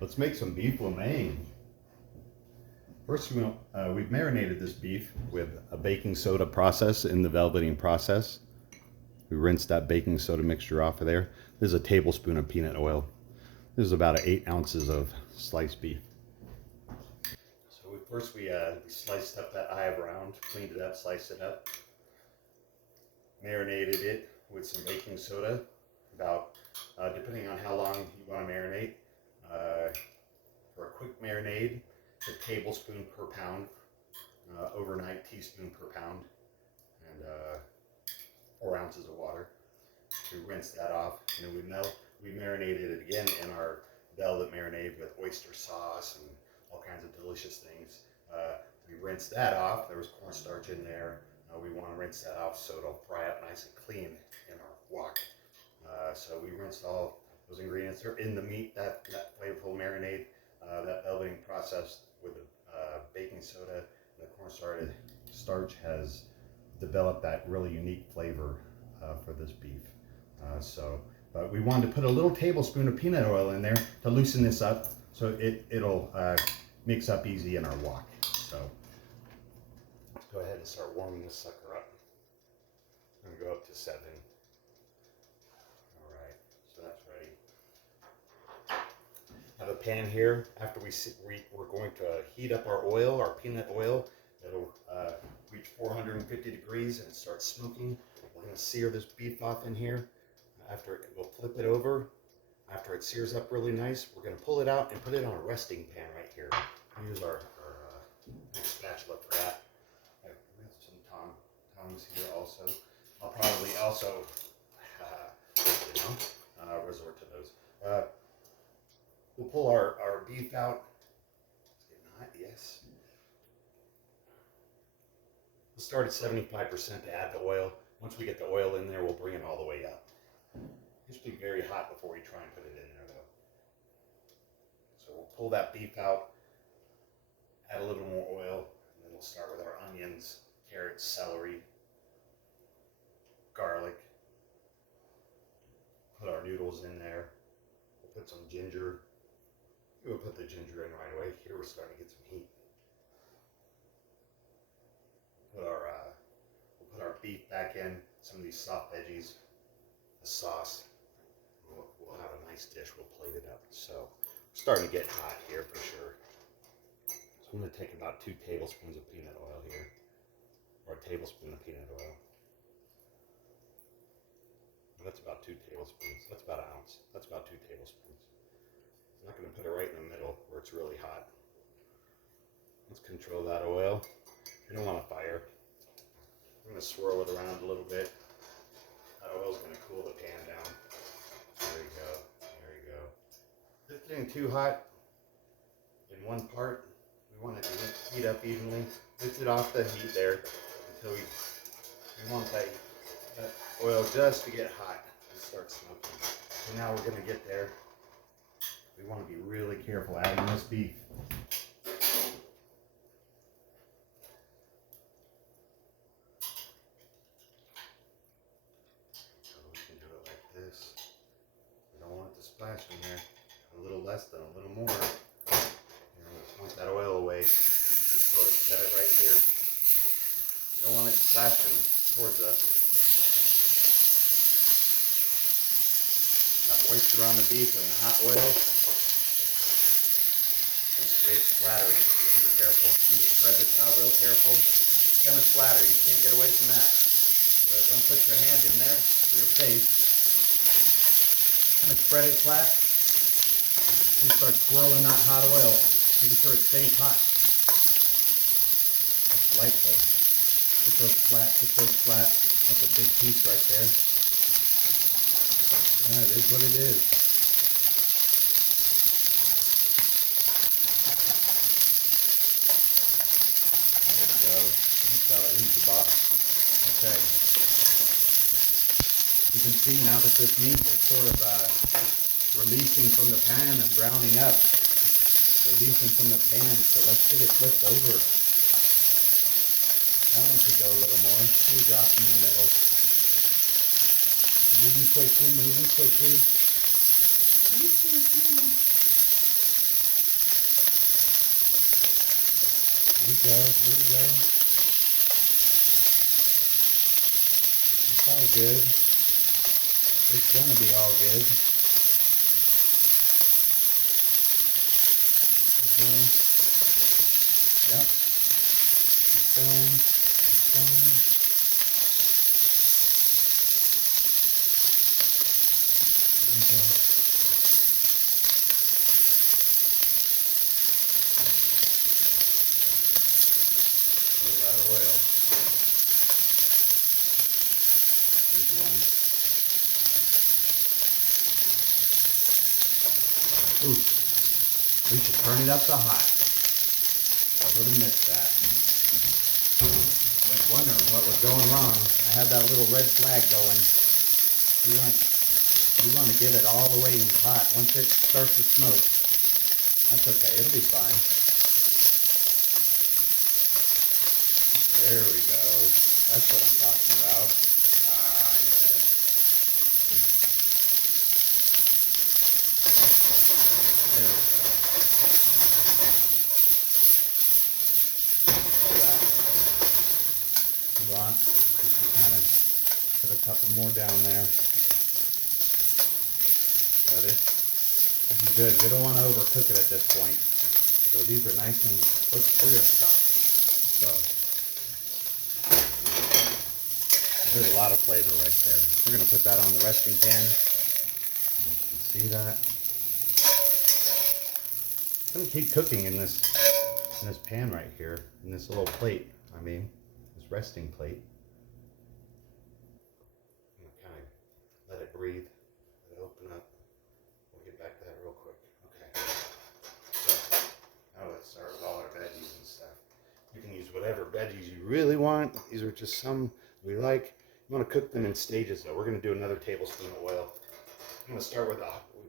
Let's make some beef lo mein. First, we've marinated this beef with a baking soda process in the velveting process. We rinsed that baking soda mixture off of there. This is a tablespoon of peanut oil. This is about 8 ounces of sliced beef. So first we sliced up that eye of round, cleaned it up, sliced it up, marinated it with some baking soda, about depending on how long you want to marinate. For a quick marinade, a tablespoon per pound, overnight teaspoon per pound, and 4 ounces of water. We rinsed that off, and then we marinated it again in our velvet marinade with oyster sauce and all kinds of delicious things. We rinsed that off. There was cornstarch in there. We want to rinse that off so it'll fry up nice and clean in our wok. So we rinsed all those ingredients. They're in the meat, that flavorful marinade, that velveting process with the baking soda and the cornstarch has developed that really unique flavor for this beef. But we wanted to put a little tablespoon of peanut oil in there to loosen this up so it'll mix up easy in our wok. So let's go ahead and start warming this sucker up. I'm gonna go up to 7. All right, so that's ready. I have a pan here. After we're going to heat up our oil, our peanut oil. It'll reach 450 degrees and start smoking. We're going to sear this beef off in here. We'll flip it over. After it sears up really nice, we're going to pull it out and put it on a resting pan right here. We'll use our spatula for that. We have some tongs here also. I'll probably also resort to those. We'll pull our beef out. Yes. We'll start at 75% to add the oil. Once we get the oil in there, we'll bring it all the way up. It should be very hot before we try and put it in there though. So we'll pull that beef out, add a little more oil, and then we'll start with our onions, carrots, celery, garlic. Put our noodles in there. We'll put some ginger. We'll put the ginger in right away. Here we're starting to get some heat. We'll put our beef back in, some of these soft veggies, the sauce. We'll have a nice dish. We'll plate it up. So we're starting to get hot here for sure. So I'm going to take about 2 tablespoons of peanut oil here, or a tablespoon of peanut oil. That's about 2 tablespoons. That's about an ounce. That's about 2 tablespoons. I'm not going to put it right in the middle where it's really hot. Let's control that oil. You don't want a fire. I'm going to swirl it around a little bit. That oil's going to cool the pan down. There you go. There you go. If it's getting too hot in one part, we want it to heat up evenly. Lift it off the heat there until we want that oil just to get hot and start smoking. So now we're going to get there. We want to be really careful adding this beef. So we can do it like this. We don't want it to splash in there. A little less than a little more. Once that oil away, just sort of set it right here. We don't want it splashing towards us. Got moisture on the beef and the hot oil. And create splattering. So you need to be careful. You need to spread this out real careful. It's gonna splatter. You can't get away from that. So don't put your hand in there or your face. Kind of spread it flat. And start swirling that hot oil, making sure it stays hot. That's delightful. Get those flat, get those flat. That's a big piece right there. Yeah, it is what it is. There we go. He's the boss. Okay. You can see now that this meat is sort of releasing from the pan and browning up. It's releasing from the pan, so let's get it flipped over. That one could go a little more. Maybe drop in the middle. Moving quickly, moving quickly. go, here we go. It's all good. It's gonna be all good. Here we go. Yep. Keep going. Keep going. Here we go. Pour that oil. Here's one. Ooh, we should turn it up to hot. Sort of missed that. I was wondering what was going wrong. I had that little red flag going. We want to get it all the way hot. Once it starts to smoke, that's okay. It'll be fine. There we go. That's what I'm talking about. Ah, yes. There we go. You want? You can kind of put a couple more down there. But this is good. We don't want to overcook it at this point. So these are nice and we're gonna stop. So there's a lot of flavor right there. We're gonna put that on the resting pan. You can see that. It's gonna keep cooking in this pan right here, in this little plate. I mean, this resting plate. I'm gonna kind of let it breathe, let it open up. We'll get back to that real quick. Okay. So now let's start with all our veggies and stuff. You can use whatever veggies you really want. These are just some we like. You want to cook them in stages though. We're going to do another tablespoon of oil. I'm going to start with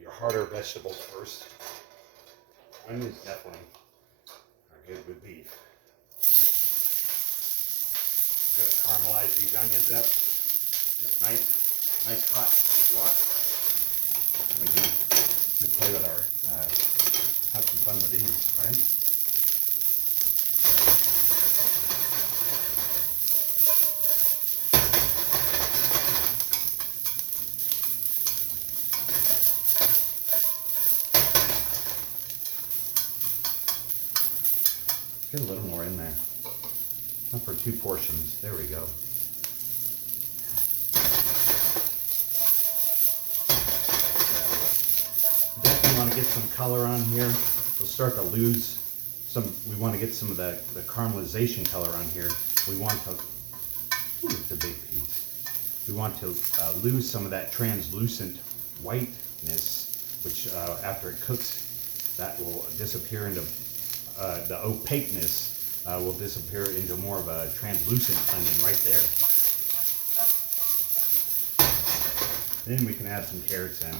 your harder vegetables first. Onions definitely are good with beef. We're going to caramelize these onions up in this nice hot wok. We play with our, have some fun with these, right? Get a little more in there. Not for 2 portions. There we go. Definitely want to get some color on here. We'll start to lose some. We want to get some of the caramelization color on here. We want to. Ooh, it's a big piece. We want to lose some of that translucent whiteness, which after it cooks, that will disappear into the opaqueness will disappear into more of a translucent onion right there. Then we can add some carrots in.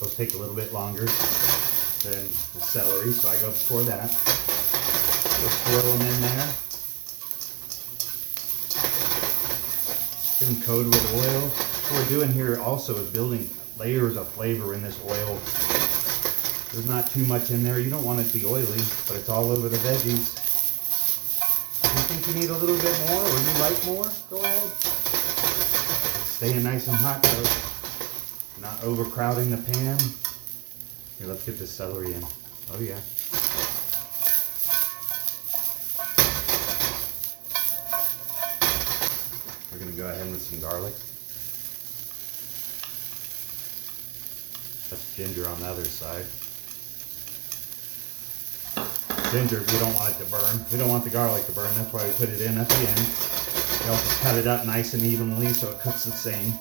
Those take a little bit longer than the celery, so I go before that. Just swirl them in there. Get them coated with oil. What we're doing here also is building layers of flavor in this oil. There's not too much in there. You don't want it to be oily, but it's all over the veggies. If you think you need a little bit more or you like more, go ahead. Staying nice and hot though. Not overcrowding the pan. Here, let's get this celery in. Oh yeah. We're going to go ahead with some garlic. That's ginger on the other side. Ginger, we don't want it to burn. We don't want the garlic to burn. That's why we put it in at the end. We also cut it up nice and evenly so it cooks the same.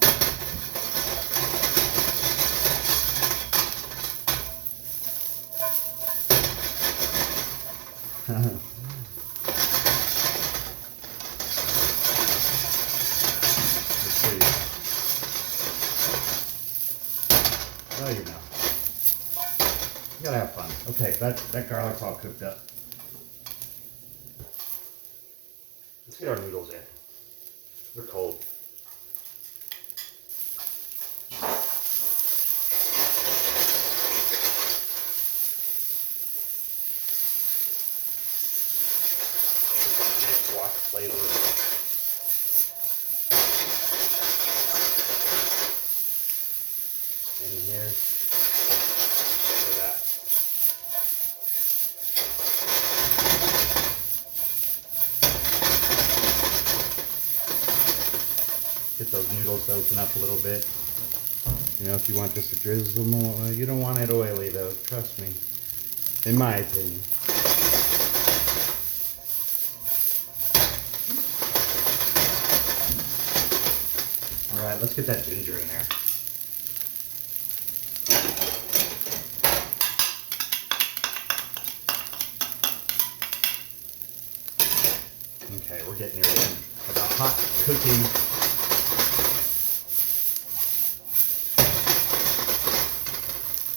Let's see. Oh, you know. You gotta have fun. Okay, that garlic's all cooked up. Let's get our noodles in. They're cold. flavor. In here. Look at that. Get those noodles to open up a little bit. You know, if you want just to drizzle more, you don't want it oily though, trust me. In my opinion. Alright, let's get that ginger in there. Okay, we're getting near the end of the hot cooking.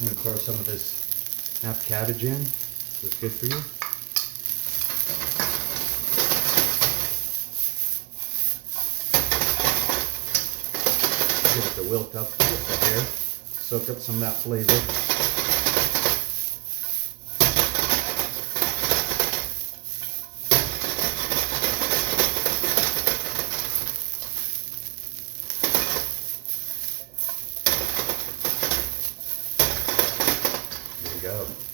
I'm going to throw some of this half cabbage in. Is this good for you? Give it to wilt up with the hair. Soak up some of that flavor.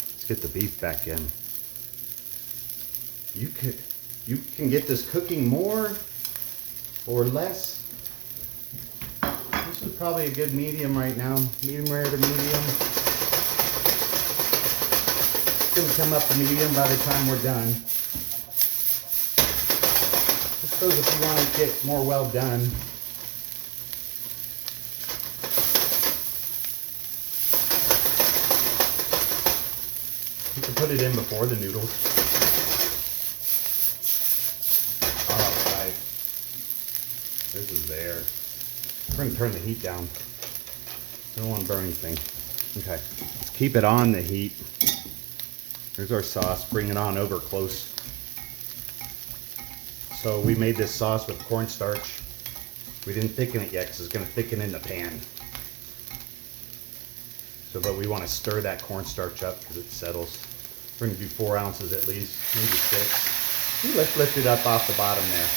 Let's get the beef back in. You can get this cooking more or less. This is probably a good medium right now. Medium rare to medium. It's gonna come up to medium by the time we're done. I suppose if you want to get more well done, put it in before the noodles. Alright. This is there. We're going to turn the heat down. I don't want to burn anything. Okay. Let's keep it on the heat. There's our sauce. Bring it on over close. So we made this sauce with cornstarch. We didn't thicken it yet because it's going to thicken in the pan. So, but we want to stir that cornstarch up because it settles. We're going to do 4 ounces at least, maybe 6. Let's lift it up off the bottom there.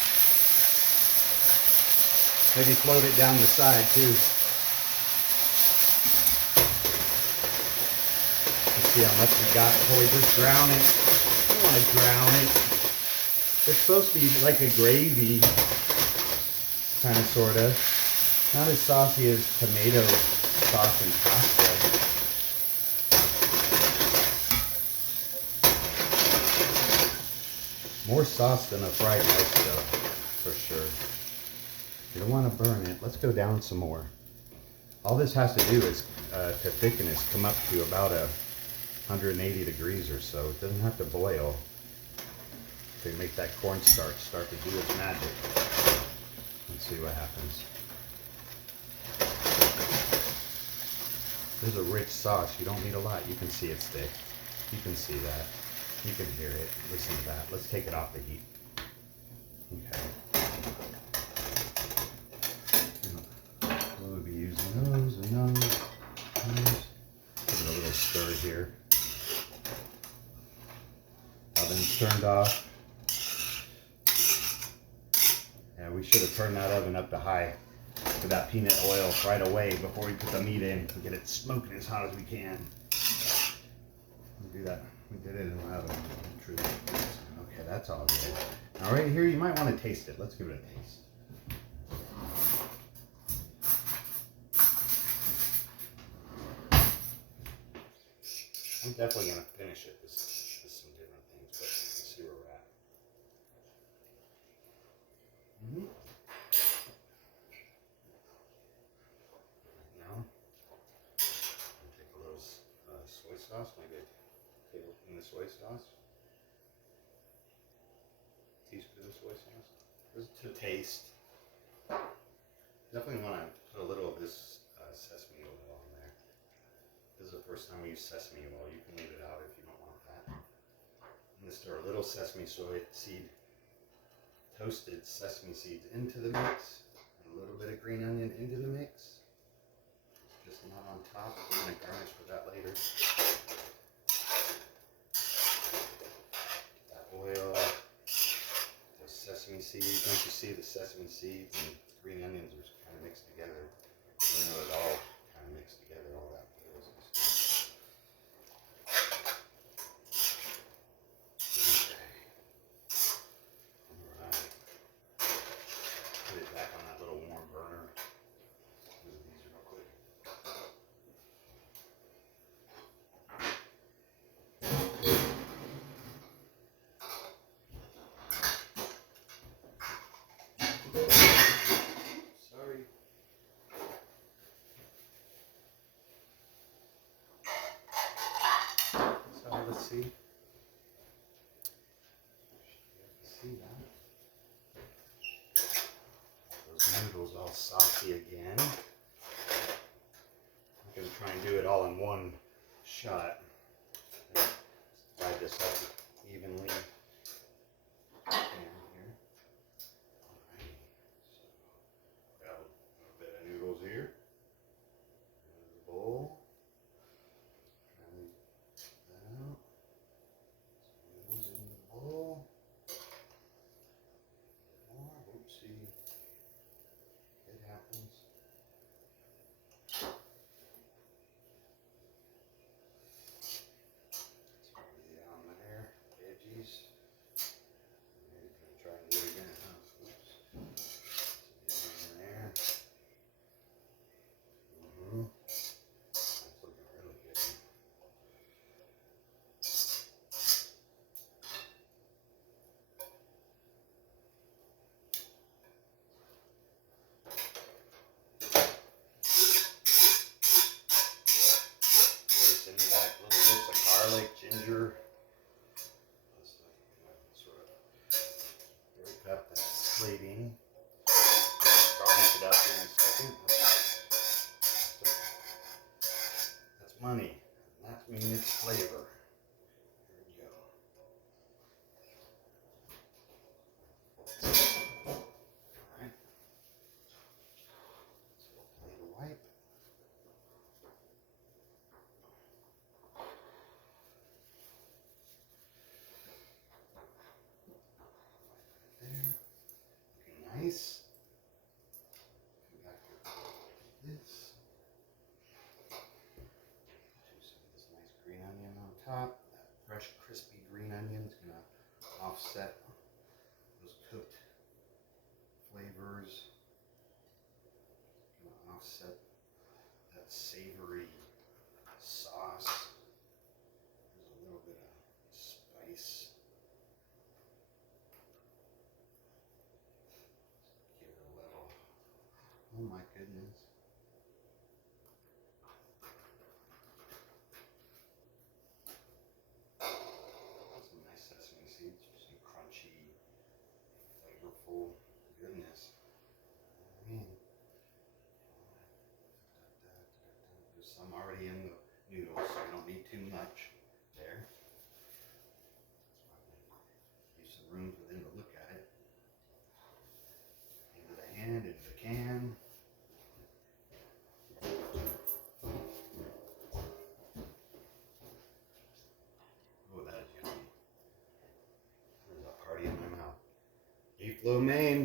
Maybe float it down the side too. Let's see how much we got before we just drown it. I don't want to drown it. It's supposed to be like a gravy, kind of, sort of. Not as saucy as tomato sauce and pasta. More sauce than a fried rice dough, for sure. You don't want to burn it. Let's go down some more. All this has to do is, to thicken is come up to about 180 degrees or so. It doesn't have to boil to make that cornstarch start to do its magic. Let's see what happens. There's a rich sauce. You don't need a lot. You can see it's thick. You can see that. You can hear it. Listen to that. Let's take it off the heat. Okay. We'll be using those and those. Give it a little stir here. Oven's turned off. Yeah, we should have turned that oven up to high with that peanut oil right away before we put the meat in to get it smoking as hot as we can. We'll do that. We did it in the oven. Okay, that's all good. Now right here, you might want to taste it. Let's give it a taste. I'm definitely going to finish it with some different things, but let's see where we're at. Now, I'll take a little soy sauce, maybe a tablespoon of soy sauce. Teaspoon of soy sauce. Just to taste. Definitely want to put a little of this sesame oil on there. This is the first time we use sesame oil. You can leave it out if you don't want that. I'm going to stir a little sesame seed, toasted sesame seeds into the mix. And a little bit of green onion into the mix. Just not on top. We're going to garnish with that later. That oil, those sesame seeds. Don't you see the sesame seeds and green onions are kind of mixed together? You know, it all kind of mixed together, all that peels and stuff. Okay. Alright. Put it back on that little warm burner. Move these real quick. Sorry. So let's see. See that? Those noodles all saucy again. I'm going to try and do it all in one shot. Divide this up evenly. Here. Alright. So, got a little bit of noodles here. There's the bowl. Try and get that out. Some noodles in the bowl. More. Oopsie. It happens. Down there, veggies. Maybe gonna try and do it again. Oops. Down there. That's looking really good. Place into that little bits of garlic, ginger. Let's sort of break up that plating. Garnish it up in a second. That's money. That means it's flavor. There we go. Alright. So plate wipe. There. Looking nice. Come back here. This. Do some of this nice green onion on top. That fresh, crispy green onion is going to offset those cooked flavors. Going to offset that savory sauce. There's a little bit of spice. Give it a little. Oh my goodness. Some nice sesame seeds, some crunchy, flavorful goodness. There's some already in the noodles, so you don't need too much there. Leave some room for them to look at it. Into the hand, into the can. Oh, that is yummy. There's a party in my mouth. Beef lo mein.